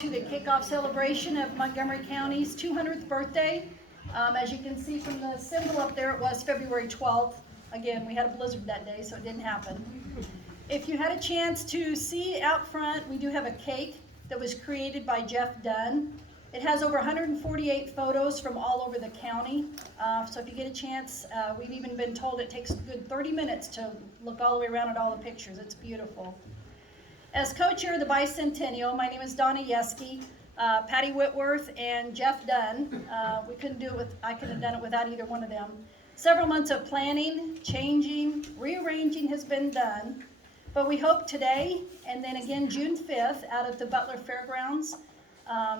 To the kickoff celebration of Montgomery County's 200th birthday. As you can see from the symbol up there, it was February 12th. Again, we had a blizzard that day, so it didn't happen. If you had a chance to see out front, we do have a cake that was created by Jeff Dunn. It has over 148 photos from all over the county. So if you get a chance, we've even been told it takes a good 30 minutes to look all the way around at all the pictures. It's beautiful. As co-chair of the Bicentennial, my name is Donna Yeske, Patty Whitworth, and Jeff Dunn. I couldn't have done it without either one of them. Several months of planning, changing, rearranging has been done, but we hope today, and then again June 5th, out at the Butler Fairgrounds.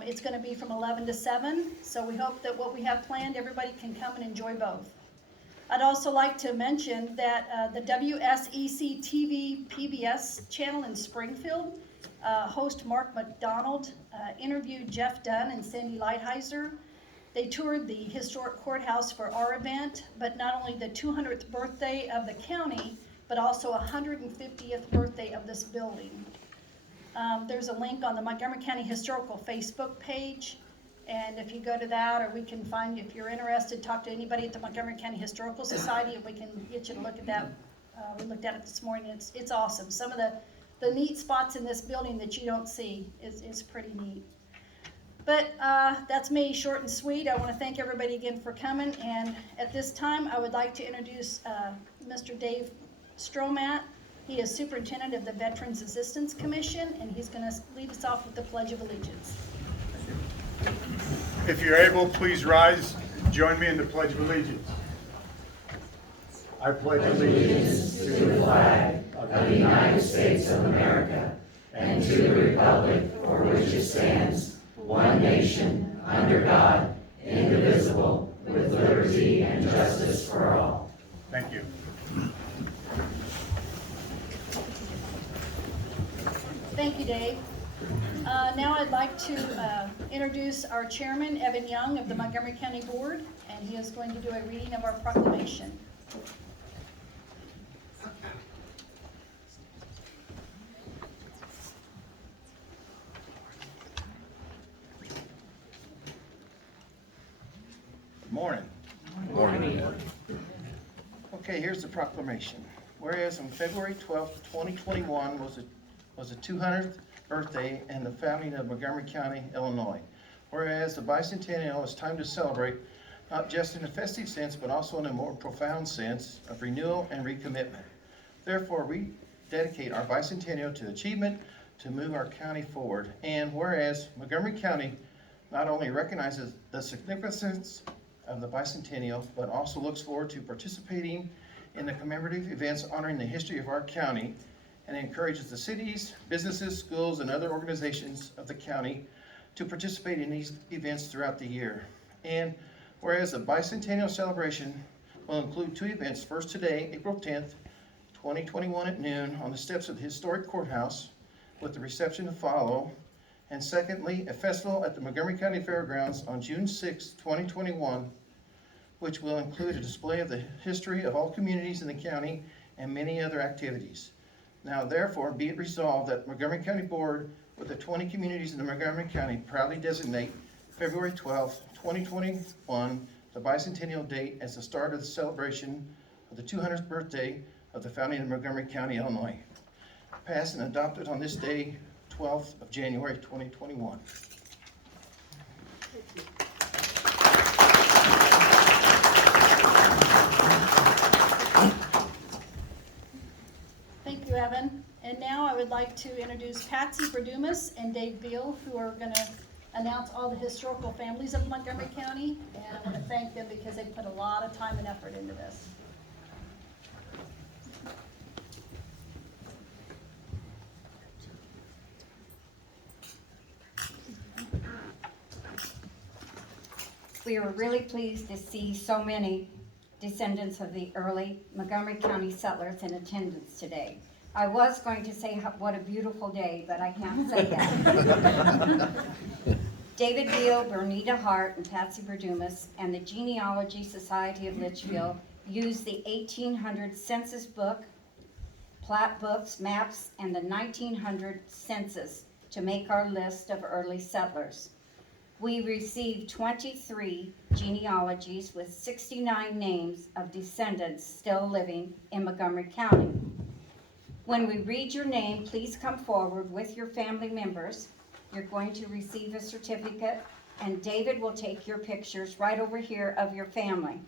It's going to be from 11 to 7, so we hope that what we have planned, everybody can come and enjoy both. I'd also like to mention that the WSEC TV PBS channel in Springfield, host Mark McDonald interviewed Jeff Dunn and Sandy Lighthizer. They toured the historic courthouse for our event, but not only the 200th birthday of the county, but also 150th birthday of this building. There's a link on the Montgomery County Historical Facebook page. And if you go to that, or we can find, if you're interested, talk to anybody at the Montgomery County Historical Society, and we can get you to look at that. We looked at it this morning. It's awesome. Some of the neat spots in this building that you don't see is pretty neat. But that's me, short and sweet. I want to thank everybody again for coming. And at this time, I would like to introduce Mr. Dave Stromat. He is Superintendent of the Veterans Assistance Commission, and he's going to lead us off with the Pledge of Allegiance. If you're able, please rise. Join me in the Pledge of Allegiance. I pledge allegiance to the flag of the United States of America and to the republic for which it stands, one nation, under God, indivisible, with liberty and justice for all. Thank you. Thank you, Dave. Now I'd like to introduce our chairman, Evan Young of the Montgomery County Board, and he is going to do a reading of our proclamation. Good morning. Good morning. Okay, here's the proclamation. Whereas on February 12th, 2021 was the 200th birthday and the founding of Montgomery County, Illinois. Whereas the Bicentennial is time to celebrate, not just in a festive sense, but also in a more profound sense of renewal and recommitment. Therefore, we dedicate our Bicentennial to achievement to move our county forward. And whereas Montgomery County not only recognizes the significance of the Bicentennial, but also looks forward to participating in the commemorative events honoring the history of our county, and encourages the cities, businesses, schools, and other organizations of the county to participate in these events throughout the year. And whereas the Bicentennial celebration will include two events, first today, April 10th, 2021 at noon on the steps of the historic courthouse with the reception to follow, and secondly, a festival at the Montgomery County Fairgrounds on June 6, 2021, which will include a display of the history of all communities in the county and many other activities. Now, therefore, be it resolved that Montgomery County Board, with the 20 communities in the Montgomery County, proudly designate February 12th, 2021, the Bicentennial date as the start of the celebration of the 200th birthday of the founding of Montgomery County, Illinois. Passed and adopted on this day, 12th of January, 2021. Thank you, Evan. And now I would like to introduce Patsy Verdumas and Dave Beal, who are going to announce all the historical families of Montgomery County. And I want to thank them because they put a lot of time and effort into this. We are really pleased to see so many descendants of the early Montgomery County settlers in attendance today. I was going to say what a beautiful day, but I can't say that. David Beal, Bernita Hart, and Patsy Verdumas, and the Genealogy Society of Litchfield used the 1800 census book, plat books, maps, and the 1900 census to make our list of early settlers. We received 23 genealogies with 69 names of descendants still living in Montgomery County. When we read your name, please come forward with your family members. You're going to receive a certificate, and David will take your pictures right over here of your family.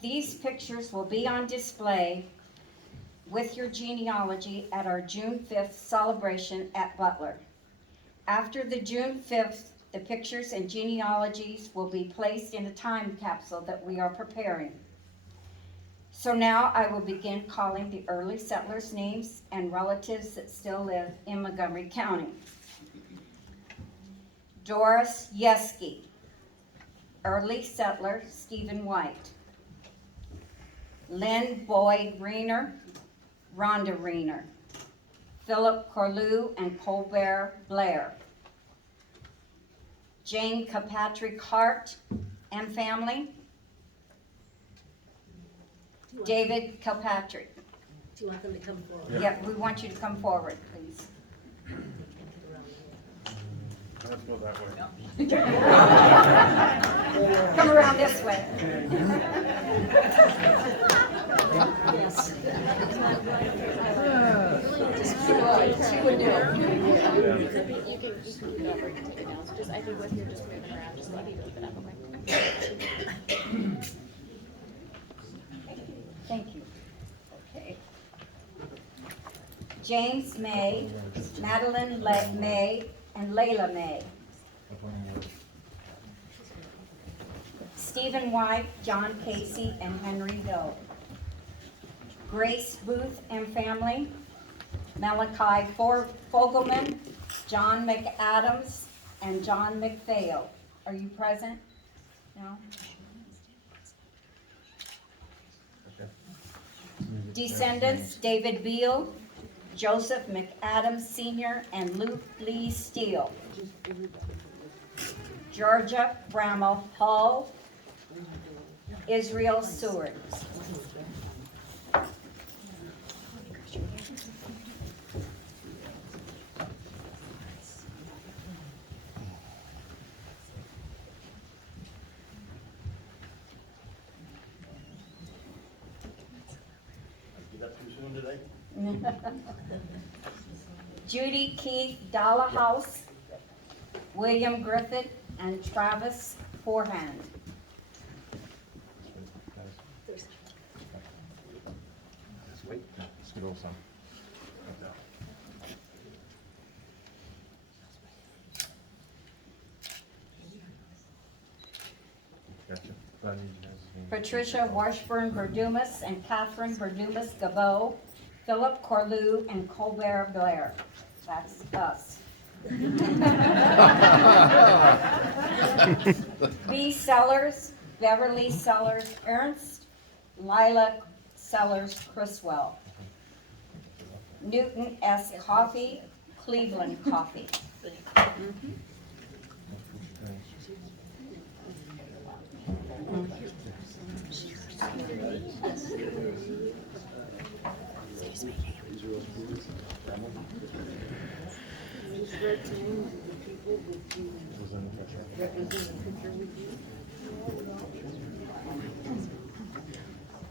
These pictures will be on display with your genealogy at our June 5th celebration at Butler. After the June 5th, the pictures and genealogies will be placed in a time capsule that we are preparing. So now I will begin calling the early settlers' names and relatives that still live in Montgomery County. Doris Yeski, early settler Stephen White. Lynn Boyd Reener, Rhonda Reener. Philip Corlew and Colbert Blair. Jane Kilpatrick Hart and family. David Kilpatrick. Do you want them to come forward? Yep, we want you to come forward, please. Let's go that way. Come around this way. Yes. She would do it. You can move it over, you can take it down, so just, I think with you just moving around, just let me move it up, okay? Thank you. Okay. James May, Madeline May, and Layla May. Stephen White, John Casey, and Henry Hill. Grace Booth and family. Malachi Fogelman, John McAdams, and John McPhail. Are you present? No? Descendants, David Beal, Joseph McAdams Sr., and Luke Lee Steele. Georgia Bramall Hall, Israel Seward. Judy Keith Dallahouse, William Griffith, and Travis Forehand. Patricia Washburn Berdumas and Catherine Berdumas Gabo, Philip Corlew and Colbert Blair. That's us. B. Sellers, Beverly Sellers Ernst, Lila Sellers Criswell. Newton S. Coffey, Cleveland Coffey.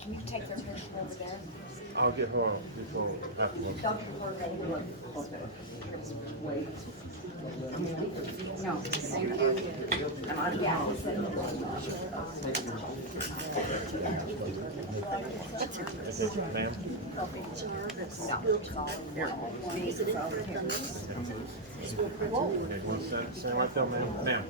Can you take their picture over there? I'll get her before afterwards. Dr. Jordan. Wait. No. Yeah. Ma'am? Okay, one stand right there, ma'am. Now.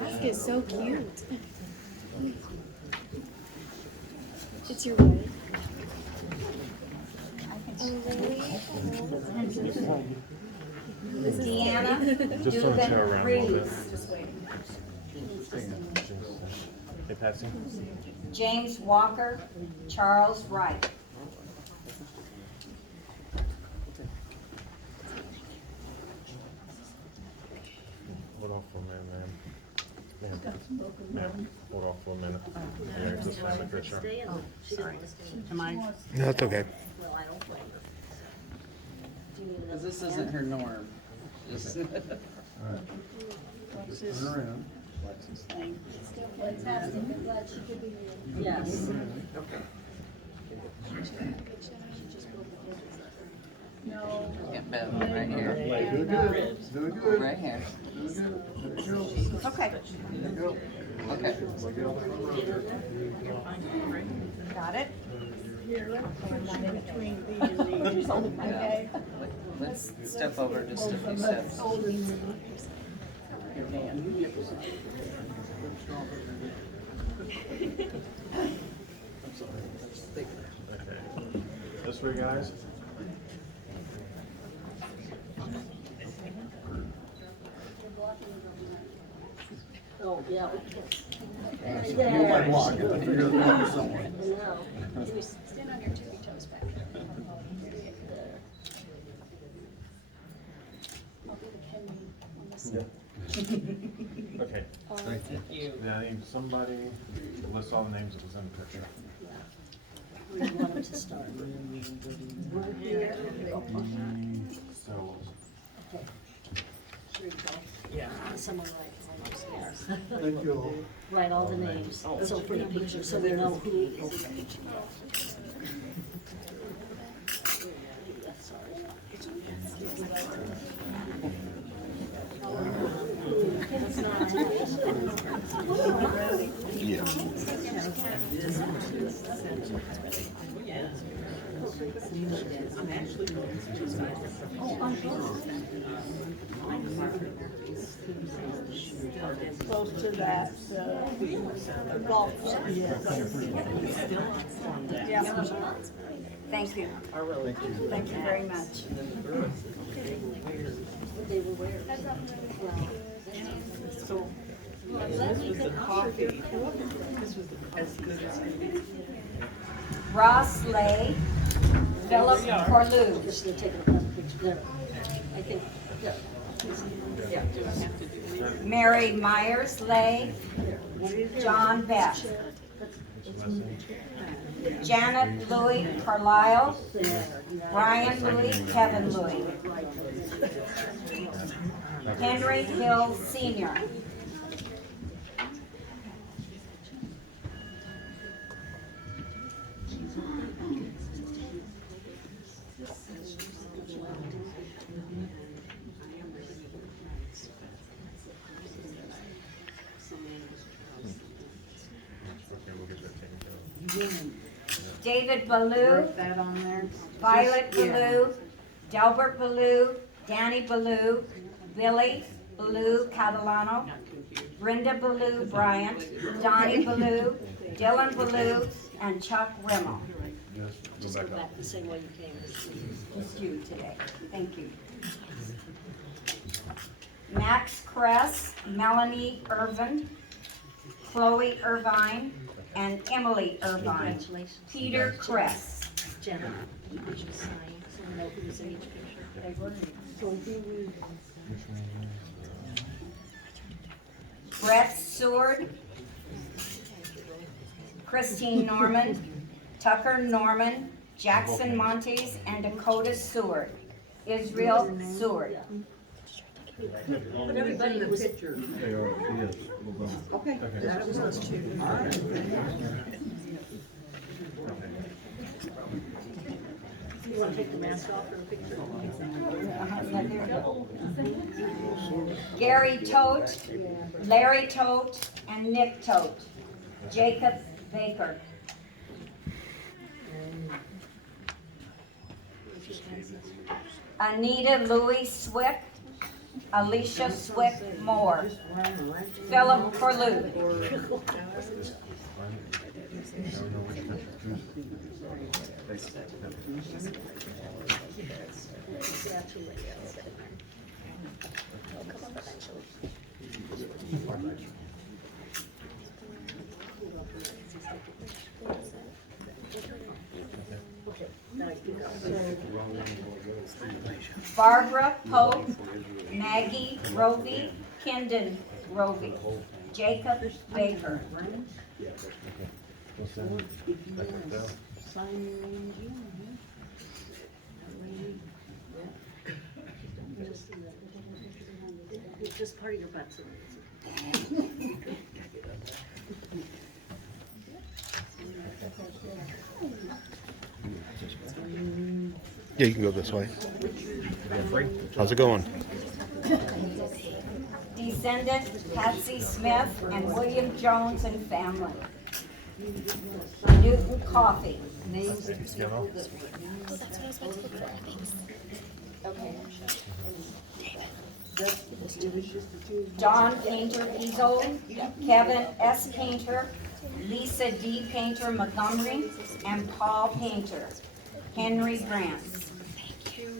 Mask is so cute. It's your wife. Oh, really? Deanna Just turn the chair Dubin around a little bit. Reeves. Hey, Patsy. James Walker, Charles Wright. off for a minute, ma'am. Ma'am, hold off for a minute. Yeah, just a second, sure. No, it's okay. Because this isn't her norm. Just- Fantastic, I'm glad she could be here. Yes. No. Yeah, boom, right here. Do good, do good. Right here. Okay, Okay. got it? Okay. Let's step over just a few steps. This way, guys. Oh, yeah. You might block it, I figured it was someone. Stand on your tippy toes back. I'll do the Henry on this side. Okay. Thank you. Now, I need somebody to list all the names that was in the picture. Where do you want them to start? Right here. So, Okay. Here you go. Yeah. Someone write all those names. Thank you all. Write all the names, so for the picture, so we know who is in each. That's Close to that, golf. Yeah. Thank you. Thank you very much. They were wearing. Ross Lay, Philip Corlew, Just gonna take a picture there. I think, yeah. Yeah. Mary Myers Lay, John Beth, Janet Louis Carlisle, Brian Louis, Kevin Louis, Henry Hill Sr., okay, we'll get that taken care of. David Ballou, Violet Ballou, Delbert Ballou, Danny Ballou, Billy Ballou Catalano, Brenda Ballou Bryant, Donnie Ballou, Dylan Ballou, and Chuck Rimmel. Just go back up. Back the same way you came. Just you today. Thank you. Max Kress, Melanie Irvin, Chloe Irvine, and Emily Irvine. Congratulations. Peter Kress. Jenna, you should sign, so we know who's in each picture. Brett Seward, Christine Norman, Tucker Norman, Jackson Montes, and Dakota Seward. Israel Seward. But everybody was. Okay, that was those two. All right. You wanna take the mask off for a picture? Gary Tote, Larry Tote, and Nick Tote. Jacob Baker. Anita Louis Swick, Alicia Swick Moore, Philip Corlew, Barbara Pope, Maggie Rovey, Kendon Rovey, Jacob Baker, What's that? Back up down. Sign your name again, That way, yeah. Just part of your butt. Yeah, you can go this way. How's it going? descendant Patsy Smith and William Jones and family. Newton Coffee. Names. You know? Oh, that's what I was about to look for, thanks. Okay. David. John Painter Ezo, Kevin S. Painter, Lisa D. Painter Montgomery, and Paul Painter. Henry Brandt. Thank you.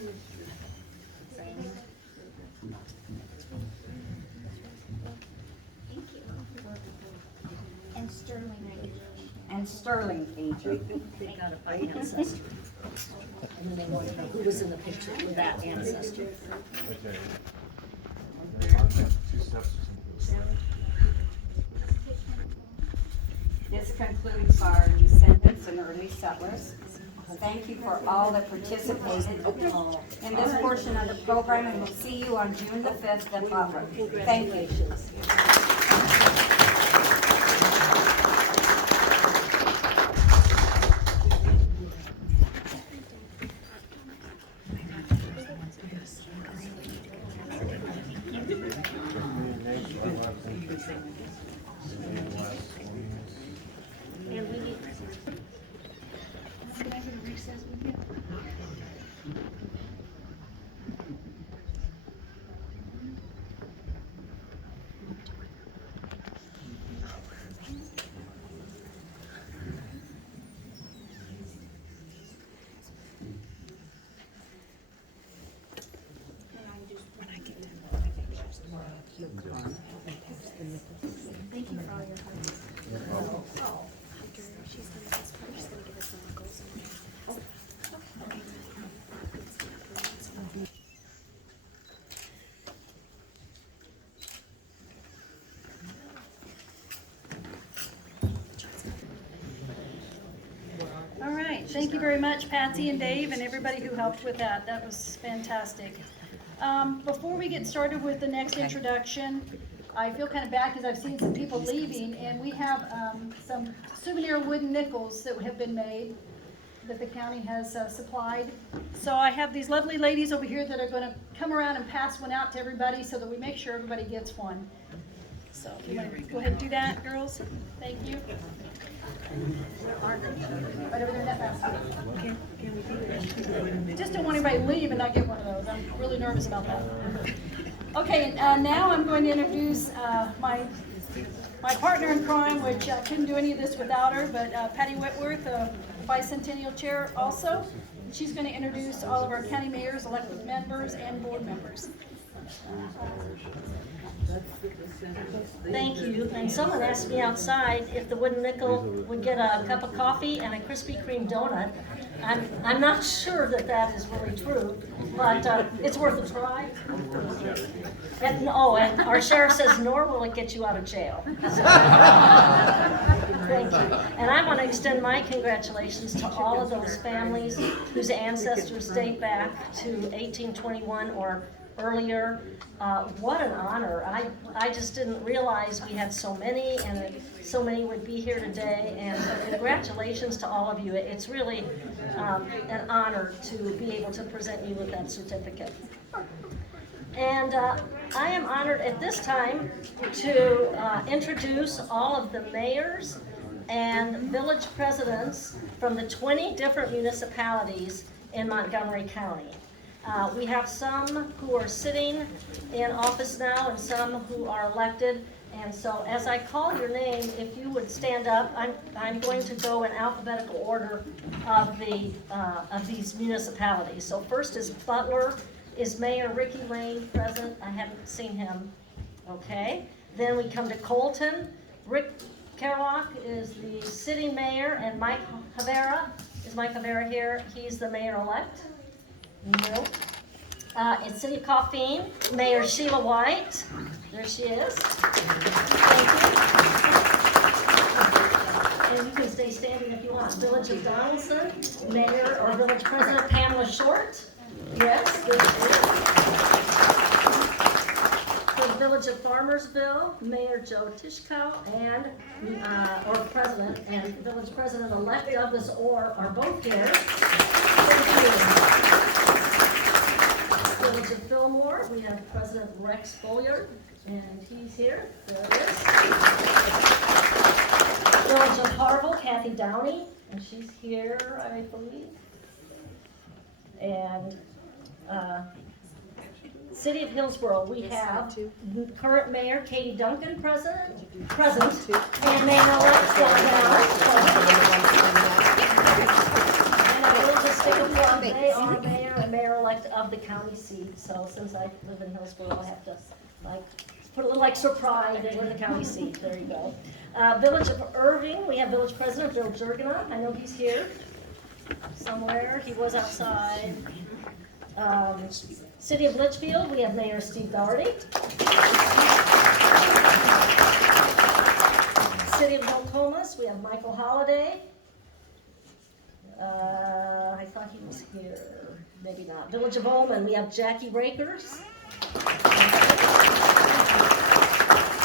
And Sterling. And Sterling Painter. They got it by ancestry. And then they want to know who was in the picture with that ancestor. Okay. Two steps. This concludes our descendants and early settlers. Thank you for all that participated in this portion of the program, and we'll see you on June the 5th at Butler. Thank you. And we need. Thank you for all your hard work. After she's done this part, she's gonna give us some goals and All right, thank you very much, Patsy and Dave, and everybody who helped with that. That was fantastic. Before we get started with the next introduction, I feel kind of bad because I've seen some people leaving, and we have some souvenir wooden nickels that have been made that the county has supplied. So I have these lovely ladies over here that are going to come around and pass one out to everybody so that we make sure everybody gets one. So if you want to go ahead and do that, girls, thank you. Right over there in that basket. Just don't want anybody to leave and not get one of those. I'm really nervous about that. Okay, now I'm going to introduce my partner in crime, which I couldn't do any of this without her, but Patty Whitworth, Bicentennial Chair also. She's going to introduce all of our county mayors, elected members, and board members. Thank you. And someone asked me outside if the wooden nickel would get a cup of coffee and a Krispy Kreme donut. I'm not sure that that is really true, but it's worth a try. And our sheriff says, nor will it get you out of jail. So, thank you. And I want to extend my congratulations to all of those families whose ancestors date back to 1821 or earlier. What an honor. I just didn't realize we had so many and that so many would be here today, and congratulations to all of you. It's really an honor to be able to present you with that certificate. And I am honored at this time to introduce all of the mayors and village presidents from the 20 different municipalities in Montgomery County. We have some who are sitting in office now and some who are elected. And so as I call your name, if you would stand up, I'm going to go in alphabetical order of these municipalities. So first is Butler. Is Mayor Ricky Lane present? I haven't seen him. Okay. Then we come to Colton. Rick Kerouac is the sitting mayor, and Mike Havera. Is Mike Havera here? He's the mayor-elect. Nope. In City of Coffeen, Mayor Sheila White. There she is. Thank you. And you can stay standing if you want. Village of Donaldson, Mayor or Village President Pamela Short. Yes, there she is. For the Village of Farmersville, Mayor Joe Tishkow and, or President, and Village President-elect Douglas Orr are both here. Thank you. Village of Fillmore, we have President Rex Bolliard, and he's here. There it is. Village of Harville, Kathy Downey, and she's here, I believe. And, City of Hillsborough, we have current Mayor Katie Duncan present, and Mayor-elect Phil Downs. And I will just take a plug, they are Mayor and Mayor-elect of the county seat, so since I live in Hillsborough, I have to, like, put a little extra pride in the county seat, there you go. Village of Irving, we have Village President Bill Jurgena, I know he's here somewhere, he was outside. City of Litchfield, we have Mayor Steve Doherty. City of Nokomis, we have Michael Holliday. I thought he was here, maybe not. Village of Ullman, we have Jackie Rakers.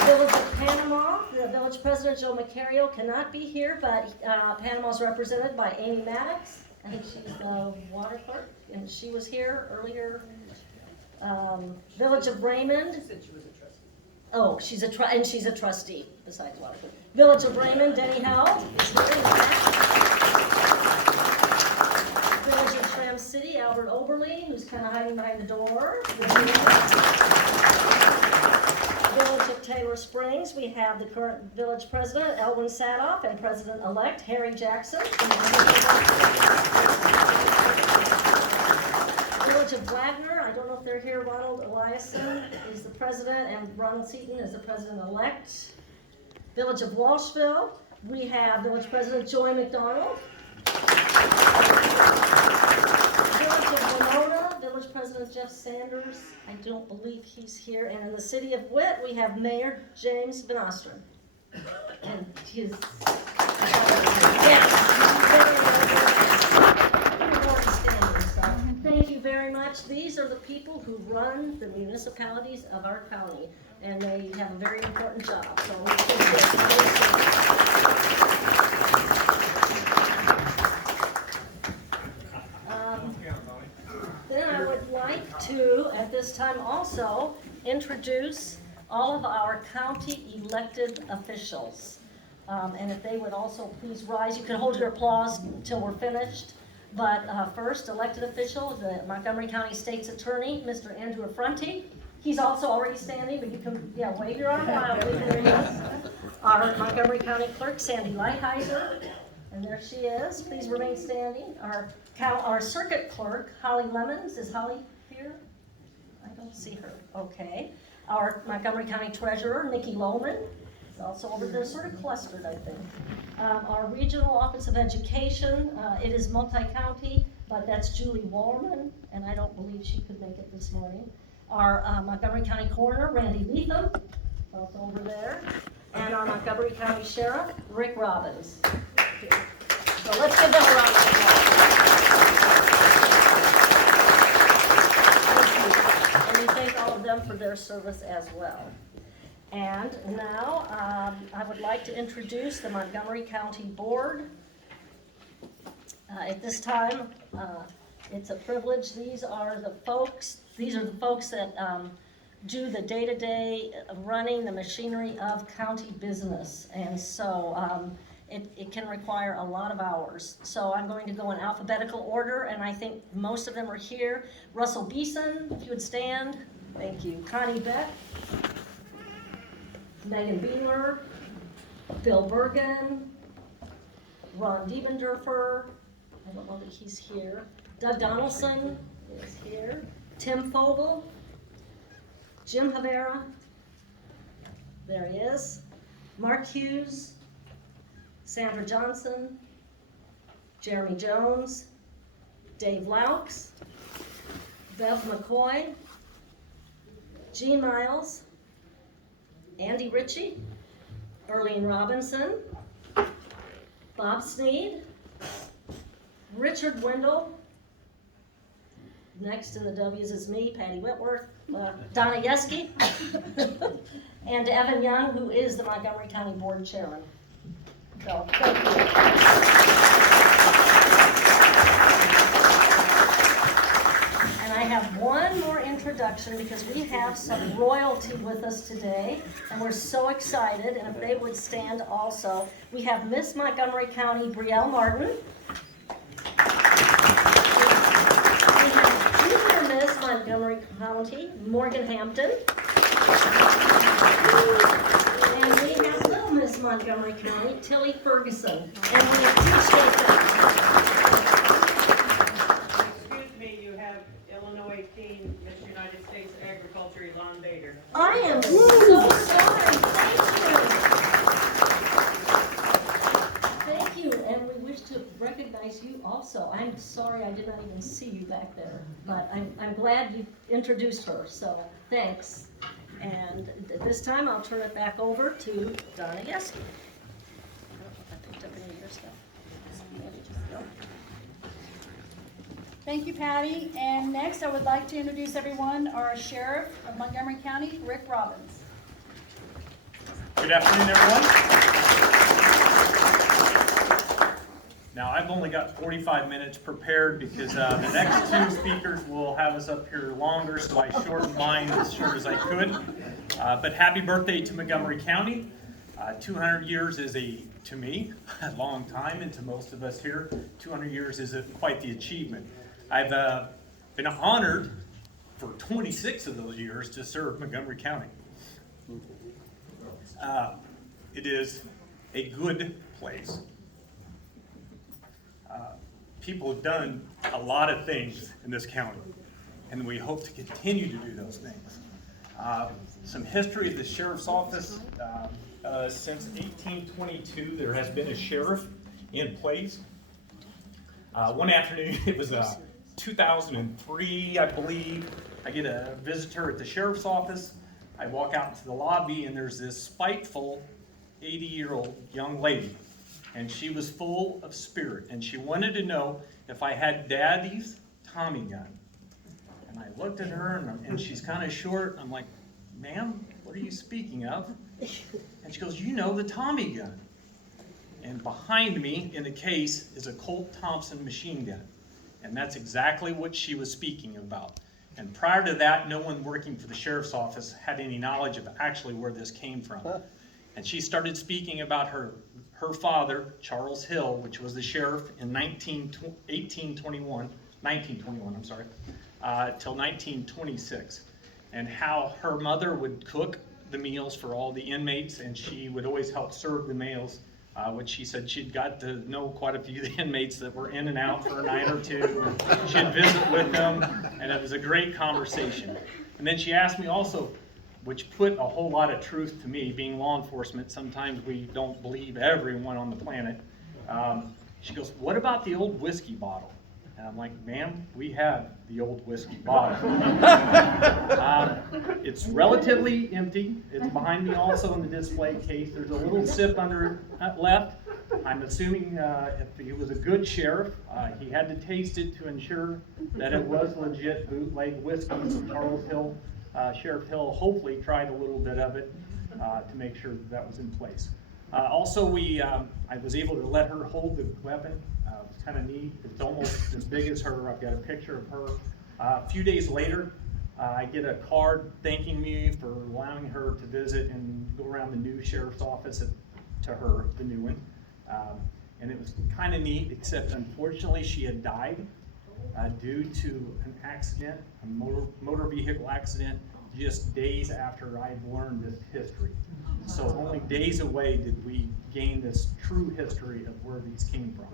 Village of Panama, the Village President Joe Macario cannot be here, but Panama is represented by Amy Maddox. I think she's the water clerk, and she was here earlier. Village of Raymond. Oh, she's a trustee besides water clerk. Village of Raymond, Denny Howell is here in the back. Village of Tram City, Albert Oberly, who's kind of hiding behind the door. Village of Taylor Springs, we have the current village president, Elwin Sadoff, and president-elect Harry Jackson. Village of Wagner, I don't know if they're here, Ronald Eliason is the president, and Ronald Seaton is the president-elect. Village of Walshville, we have village president Joy McDonald. Village of Winona, village president Jeff Sanders, I don't believe he's here. And in the city of Witt, we have Mayor James Van Ostrom. And his, thank you very much. These are the people who run the municipalities of our county, and they have a very important job. So we then I would like to, at this time also, introduce all of our county elected officials. And if they would also please rise, you can hold your applause until we're finished. But first, elected official, the Montgomery County State's Attorney, Mr. Andrew Affronti. He's also already standing, but you can, wave your arm wildly. Our Montgomery County Clerk, Sandy Lighthizer, and there she is. Please remain standing. Our Circuit Clerk, Holly Lemons. Is Holly here? I don't see her. Okay. Our Montgomery County Treasurer, Nikki Lohman. Also over there, sort of clustered, I think. Our Regional Office of Education, it is multi-county, but that's Julie Warman, and I don't believe she could make it this morning. Our Montgomery County Coroner, Randy Leatham, also over there. And our Montgomery County Sheriff, Rick Robbins. So let's give them a round of applause. And we thank all of them for their service as well. And now, I would like to introduce the Montgomery County Board. At this time, it's a privilege. These are the folks that do the day-to-day running the machinery of county business. And so it can require a lot of hours. So I'm going to go in alphabetical order, and I think most of them are here. Russell Beeson, if you would stand. Thank you. Connie Beck. Megan Beamer, Bill Bergen, Ron Diebendorfer, I don't know that he's here, Doug Donaldson is here, Tim Fogel, Jim Havera, there he is, Mark Hughes, Sandra Johnson, Jeremy Jones, Dave Laux, Bev McCoy, Jean Miles, Andy Ritchie, Erlene Robinson, Bob Sneed, Richard Wendell, next in the W's is me, Patty Whitworth, Donna Yeske, and Evan Young, who is the Montgomery County Board Chairman. So, thank you. And I have one more introduction because we have some royalty with us today, and we're so excited, and if they would stand also. We have Miss Montgomery County, Brielle Martin. We have Junior Miss Montgomery County, Morgan Hampton. And we have Little Miss Montgomery County, Tilly Ferguson. And we appreciate that. Excuse me, you have Illinois Teen Miss United States Agriculture Elon Bader. I am so sorry, thank you. Thank you, and we wish to recognize you also. I'm sorry I did not even see you back there, but I'm glad you introduced her, so thanks. And at this time, I'll turn it back over to Donna Yeske. I don't know if I picked up any of your stuff. Thank you, Patty. And next, I would like to introduce everyone, our Sheriff of Montgomery County, Rick Robbins. Good afternoon, everyone. Now, I've only got 45 minutes prepared because the next two speakers will have us up here longer, so I shortened mine as short as I could. But happy birthday to Montgomery County. 200 years is to me, a long time, and to most of us here, 200 years is quite the achievement. I've been honored for 26 of those years to serve Montgomery County. It is a good place. People have done a lot of things in this county, and we hope to continue to do those things. Some history of the sheriff's office. Since 1822, there has been a sheriff in place. One afternoon, it was 2003, I believe, I get a visitor at the sheriff's office. I walk out into the lobby, and there's this spiteful 80-year-old young lady. And she was full of spirit, and she wanted to know if I had Daddy's Tommy gun. And I looked at her, and she's kind of short. I'm like, ma'am, what are you speaking of? And she goes, you know, the Tommy gun. And behind me in the case is a Colt Thompson machine gun. And that's exactly what she was speaking about. And prior to that, no one working for the sheriff's office had any knowledge of actually where this came from. And she started speaking about her father, Charles Hill, which was the sheriff in 1921, till 1926, and how her mother would cook the meals for all the inmates, and she would always help serve the meals, which she said she'd got to know quite a few of the inmates that were in and out for a night or two. And she'd visit with them, and it was a great conversation. And then she asked me also, which put a whole lot of truth to me. Being law enforcement, sometimes we don't believe everyone on the planet. She goes, what about the old whiskey bottle? And I'm like, ma'am, we have the old whiskey bottle. It's relatively empty. It's behind me also in the display case. There's a little sip under left. I'm assuming if he was a good sheriff, he had to taste it to ensure that it was legit bootleg whiskey. So Charles Hill, Sheriff Hill hopefully tried a little bit of it to make sure that was in place. Also, I was able to let her hold the weapon. It's kind of neat. It's almost as big as her. I've got a picture of her. A few days later, I get a card thanking me for allowing her to visit and go around the new sheriff's office to her, the new one. And it was kind of neat, except unfortunately she had died due to an accident, a motor vehicle accident, just days after I'd learned this history. So only days away did we gain this true history of where these came from.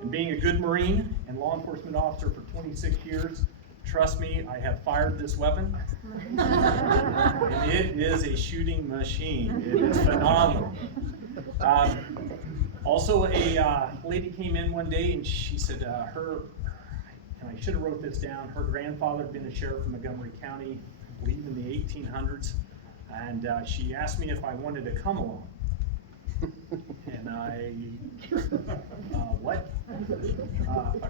And being a good Marine and law enforcement officer for 26 years, trust me, I have fired this weapon. And it is a shooting machine. It is phenomenal. Also, a lady came in one day and she said and I should have wrote this down, her grandfather had been a sheriff in Montgomery County, I believe in the 1800s, and she asked me if I wanted to come along. And I, what?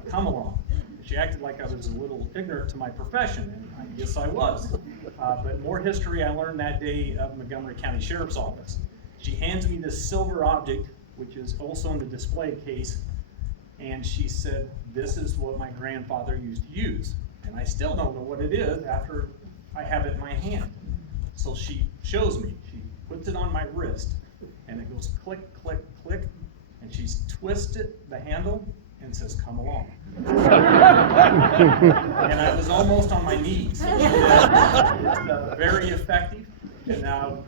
Come along. She acted like I was a little ignorant to my profession, and I guess I was. But more history I learned that day of Montgomery County Sheriff's Office. She hands me this silver object, which is also in the display case, and she said, this is what my grandfather used to use. And I still don't know what it is after I have it in my hand. So she shows me, she puts it on my wrist, and it goes click, click, click, and she's twisted the handle and says, come along. And I was almost on my knees. It's very effective. And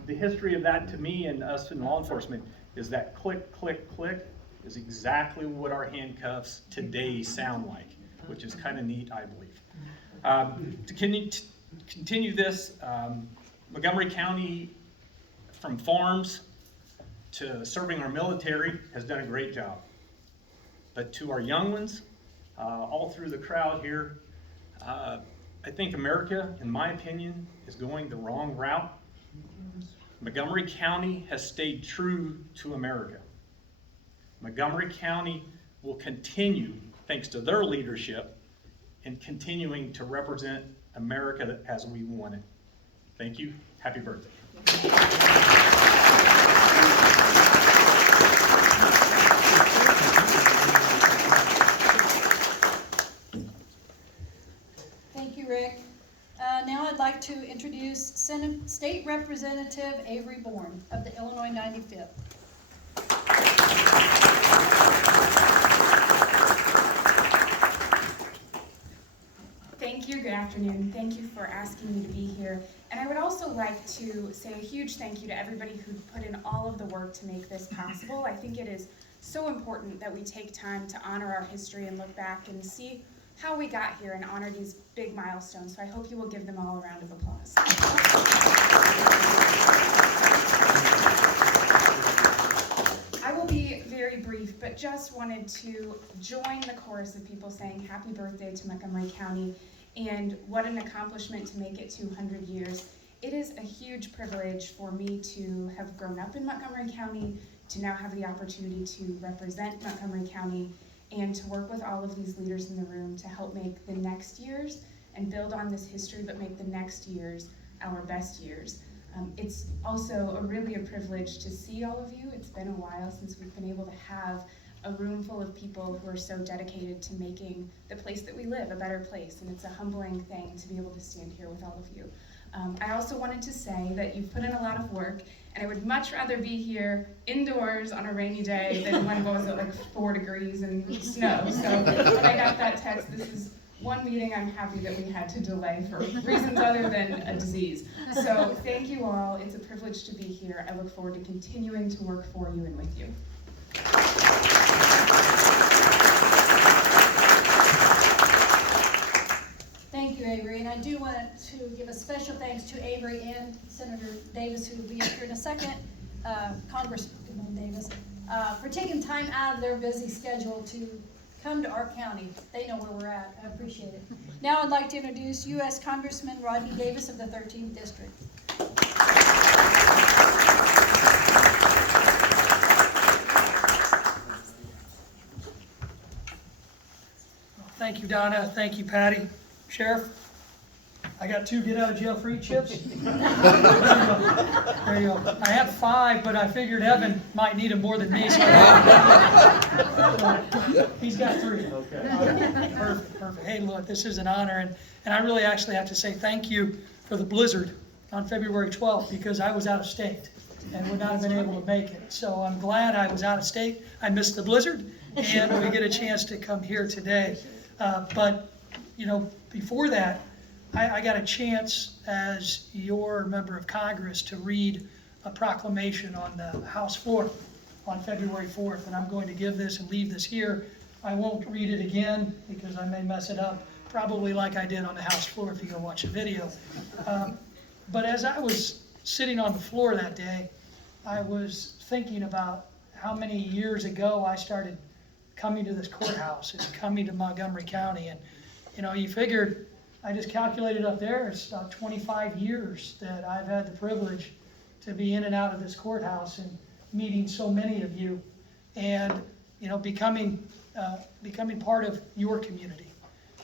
the history of that to me and us in law enforcement is that click, click, click is exactly what our handcuffs today sound like, which is kind of neat, I believe. To continue this, Montgomery County, from farms to serving our military, has done a great job. But to our young ones, all through the crowd here, I think America, in my opinion, is going the wrong route. Montgomery County has stayed true to America. Montgomery County will continue, thanks to their leadership, in continuing to represent America as we want it. Thank you. Happy birthday. Thank you, Rick. Now I'd like to introduce State Representative Avery Bourne of the Illinois 95th. Thank you, good afternoon. Thank you for asking me to be here. And I would also like to say a huge thank you to everybody who put in all of the work to make this possible. I think it is so important that we take time to honor our history and look back and see how we got here and honor these big milestones. So I hope you will give them all a round of applause. I will be very brief, but just wanted to join the chorus of people saying happy birthday to Montgomery County, and what an accomplishment to make it 200 years. It is a huge privilege for me to have grown up in Montgomery County, to now have the opportunity to represent Montgomery County, and to work with all of these leaders in the room to help make the next years and build on this history, but make the next years our best years. It's also really a privilege to see all of you. It's been a while since we've been able to have a room full of people who are so dedicated to making the place that we live a better place, and it's a humbling thing to be able to stand here with all of you. I also wanted to say that you've put in a lot of work, and I would much rather be here indoors on a rainy day than when it was at like 4 degrees and snow. So when I got that text, this is one meeting I'm happy that we had to delay for reasons other than a disease. So thank you all. It's a privilege to be here. I look forward to continuing to work for you and with you. Thank you, Avery, and I do want to give a special thanks to Avery and Senator Davis, who will be up here in a second, Congressman Davis, for taking time out of their busy schedule to come to our county. They know where we're at. I appreciate it. Now I'd like to introduce U.S. Congressman Rodney Davis of the 13th District. Thank you, Donna. Thank you, Patty. Sheriff, I got 2 get-out-of-jail-free chips. There you go. I had 5, but I figured Evan might need them more than me, so he's got 3. Okay. Perfect. Hey, look, this is an honor, and I really actually have to say thank you for the blizzard on February 12th, because I was out of state and would not have been able to make it. So I'm glad I was out of state. I missed the blizzard, and we get a chance to come here today. But, you know, before that, I got a chance as your member of Congress to read a proclamation on the House floor on February 4th, and I'm going to give this and leave this here. I won't read it again because I may mess it up, probably like I did on the House floor if you go watch the video. But as I was sitting on the floor that day, I was thinking about how many years ago I started coming to this courthouse and coming to Montgomery County, and You know, you figured, I just calculated up there, it's about 25 years that I've had the privilege to be in and out of this courthouse and meeting so many of you and, you know, becoming part of your community.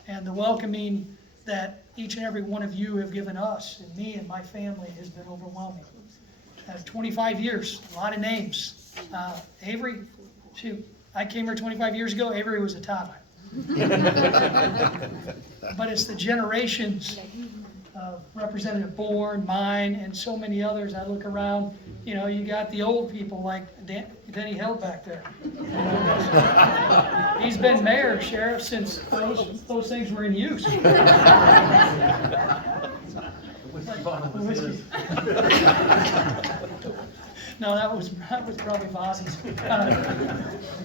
And the welcoming that each and every one of you have given us and me and my family has been overwhelming. 25 years, a lot of names. Avery, shoot, I came here 25 years ago, Avery was a toddler. But it's the generations of Representative Bourne, mine, and so many others. I look around, you know, you got the old people like Denny Held back there. He's been mayor, sheriff, since those things were in use. No, that was probably Vossie's.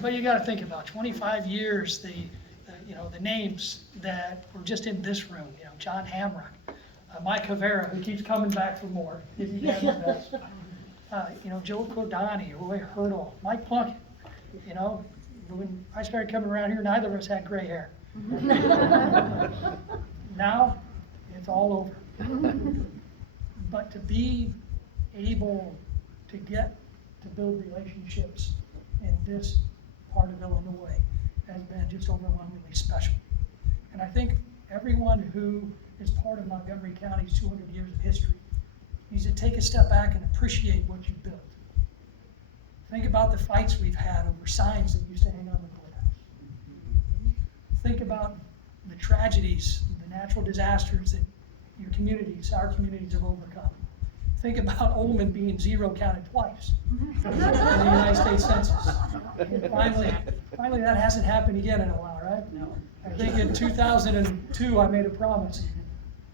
But you got to think about 25 years. The names that were just in this room. You know, John Hamrock, Mike Havera, who keeps coming back for more. If he has the best. You know, Joe Cordani, Roy Hurdle, Mike Plunkett. You know, when I started coming around here, neither of us had gray hair. Now, it's all over. But to be able to get to build relationships in this part of Illinois has been just overwhelmingly special. And I think everyone who is part of Montgomery County's 200 years of history needs to take a step back and appreciate what you built. Think about the fights we've had over signs that used to hang on the courthouse. Think about the tragedies, the natural disasters that our communities have overcome. Think about Ullman being zero counted twice in the United States Census. And finally that hasn't happened again in a while, right? No. I think in 2002 I made a promise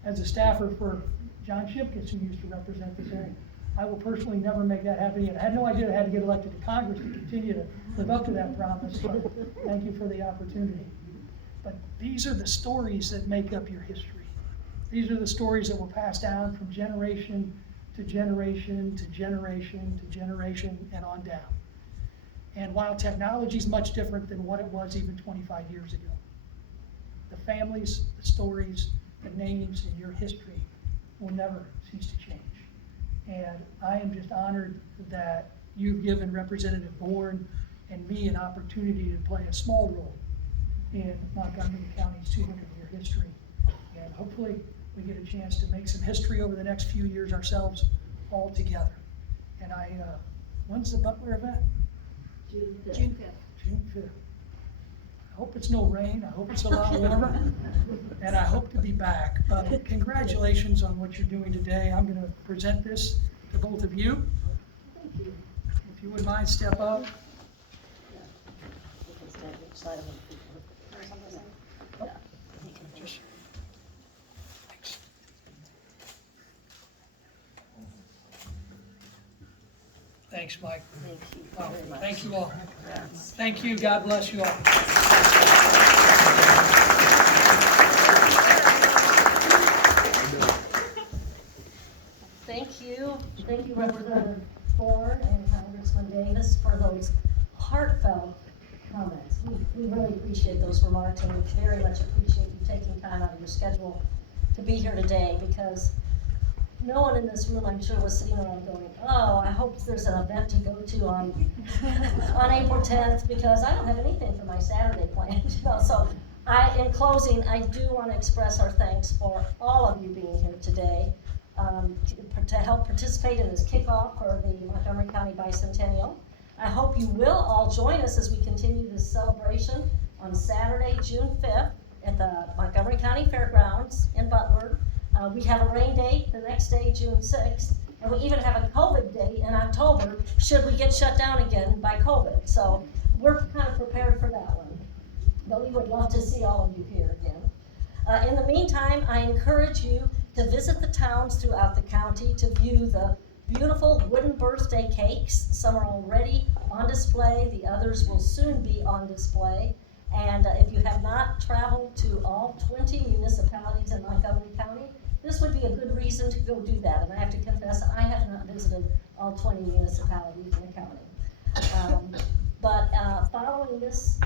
as a staffer for John Shipkins, who used to represent this area. I will personally never make that happen again. I had no idea I had to get elected to Congress to continue to live up to that promise, but thank you for the opportunity. But these are the stories that make up your history. These are the stories that were passed down from generation to generation to generation to generation and on down. And while technology is much different than what it was even 25 years ago, the families, the stories, the names, and your history will never cease to change. And I am just honored that you've given Representative Bourne and me an opportunity to play a small role in Montgomery County's 200-year history. And hopefully we get a chance to make some history over the next few years ourselves all together. And when's the Butler event? June 5th. June 5th. I hope it's no rain. I hope it's a lot warmer. And I hope to be back. But congratulations on what you're doing today. I'm going to present this to both of you. Thank you. If you would mind, step up. You can stand each side of them. Thanks, Mike. Thank you very much. Thank you all. Thank you. God bless you all. Thank you. Thank you, Representative Bourne and Congressman Davis, for those heartfelt comments. We really appreciate those remarks, and we very much appreciate you taking time out of your schedule to be here today, because no one in this room, I'm sure, was sitting around going, oh, I hope there's an event to go to on April 10th, because I don't have anything for my Saturday planned. So in closing, I do want to express our thanks for all of you being here today to help participate in this kickoff for the Montgomery County Bicentennial. I hope you will all join us as we continue this celebration on Saturday, June 5th at the Montgomery County Fairgrounds in Butler. We have a rain date the next day, June 6th, and we even have a COVID date in October should we get shut down again by COVID. So we're kind of prepared for that one. But we would love to see all of you here again. In the meantime, I encourage you to visit the towns throughout the county to view the beautiful wooden birthday cakes. Some are already on display, the others will soon be on display. And if you have not traveled to all 20 municipalities in Montgomery County, this would be a good reason to go do that. And I have to confess, I have not visited all 20 municipalities in the county. But following this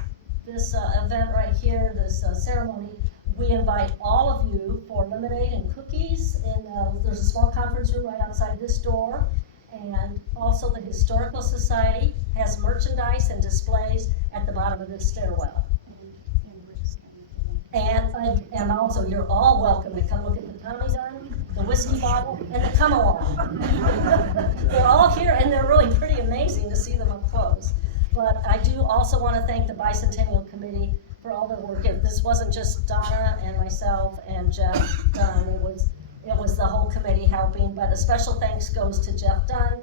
event right here, this ceremony, We invite all of you for lemonade and cookies, and there's a small conference room right outside this door. And also the Historical Society has merchandise and displays at the bottom of this stairwell. And also, you're all welcome to come look at the Tommy gun, the whiskey bottle, and the come along. They're all here, and they're really pretty amazing to see them up close. But I do also want to thank the Bicentennial Committee for all their work. This wasn't just Donna and myself and Jeff Dunn. It was the whole committee helping. But a special thanks goes to Jeff Dunn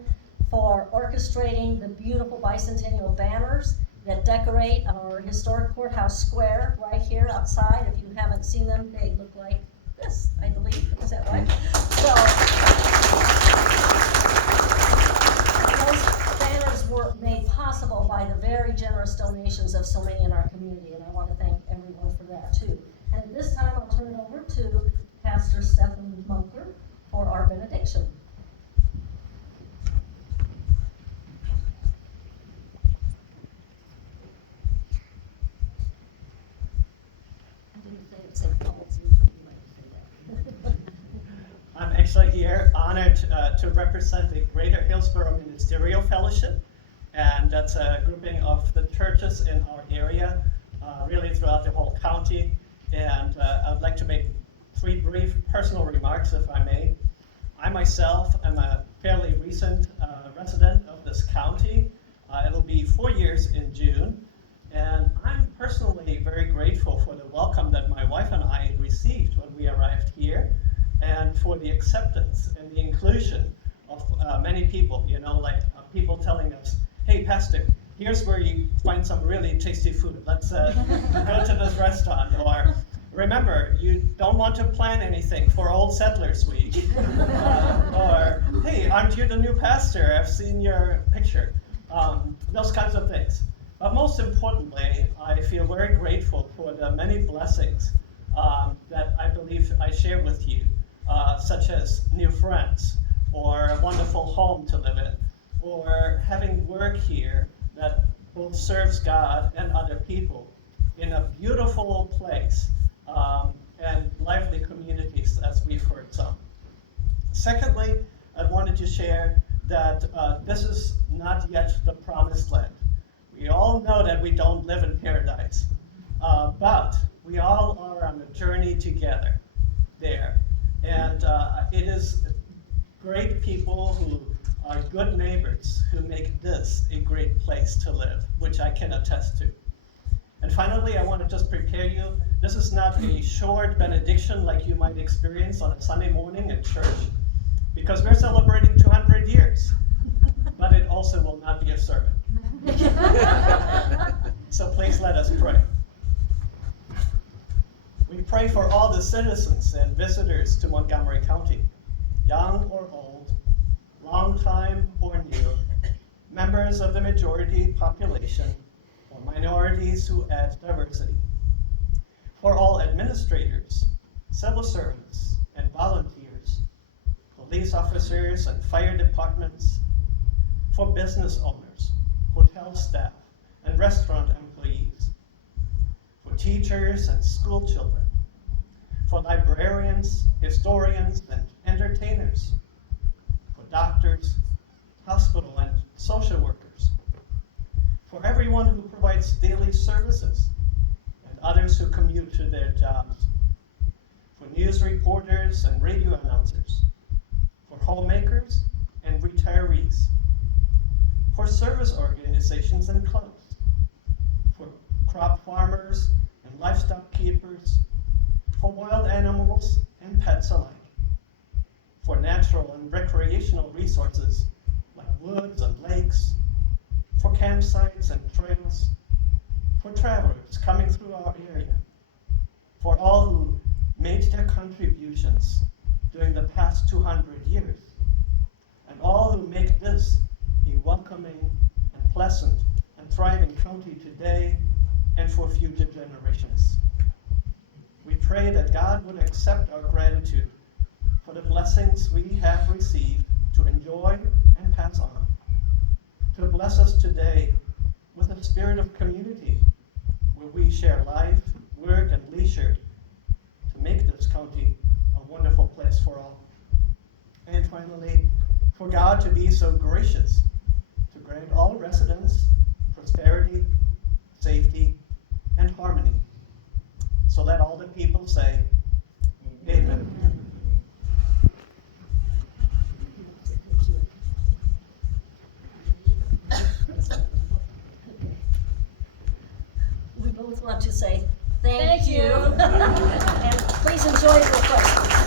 for orchestrating the beautiful Bicentennial banners that decorate our historic courthouse square right here outside. If you haven't seen them, they look like this, I believe. Is that right? So, those banners were made possible by the very generous donations of so many in our community, and I want to thank everyone for that too. And at this time, I'll turn it over to Pastor Stephen Munker for our benediction. I'm actually here honored to represent the Greater Hillsborough Ministerial Fellowship, and that's a grouping of the churches in our area, really throughout the whole county. And I'd like to make 3 brief personal remarks, if I may. I myself am a fairly recent resident of this county. It'll be 4 years in June, and I'm personally very grateful for the welcome that my wife and I received when we arrived here, and for the acceptance and the inclusion of many people, like people telling us, hey, Pastor, here's where you find some really tasty food. Let's go to this restaurant. Or remember, you don't want to plan anything for Old Settlers Week. Or, hey, aren't you the new pastor? I've seen your picture. Those kinds of things. But most importantly, I feel very grateful for the many blessings that I believe I share with you, such as new friends, or a wonderful home to live in, or having work here that both serves God and other people in a beautiful place, and lively communities, as we've heard some. Secondly, I wanted to share that this is not yet the promised land. We all know that we don't live in paradise, but we all are on a journey together there. And it is great people who are good neighbors who make this a great place to live, which I can attest to. And finally, I want to just prepare you. This is not a short benediction like you might experience on a Sunday morning at church, because we're celebrating 200 years. But it also will not be a sermon. So please let us pray. We pray for all the citizens and visitors to Montgomery County, young or old, long time or new, members of the majority population, or minorities who add diversity. For all administrators, civil servants, and volunteers, police officers and fire departments, for business owners, hotel staff, and restaurant employees, for teachers and school children, for librarians, historians, and entertainers, for doctors, hospital and social workers, for everyone who provides daily services, and others who commute to their jobs, for news reporters and radio announcers, for homemakers and retirees, for service organizations and clubs, for crop farmers and livestock keepers, for wild animals and pets alike, for natural and recreational resources like woods and lakes, for campsites and trails, for travelers coming through our area, for all who made their contributions during the past 200 years, and all who make this a welcoming and pleasant and thriving county today and for future generations. We pray that God would accept our gratitude for the blessings we have received to enjoy and pass on, to bless us today with a spirit of community where we share life, work, and leisure, County a wonderful place for all. And finally, for God to be so gracious to grant all residents prosperity, safety, and harmony. So let all the people say, Amen. We both want to say thank you. And please enjoy your refreshments.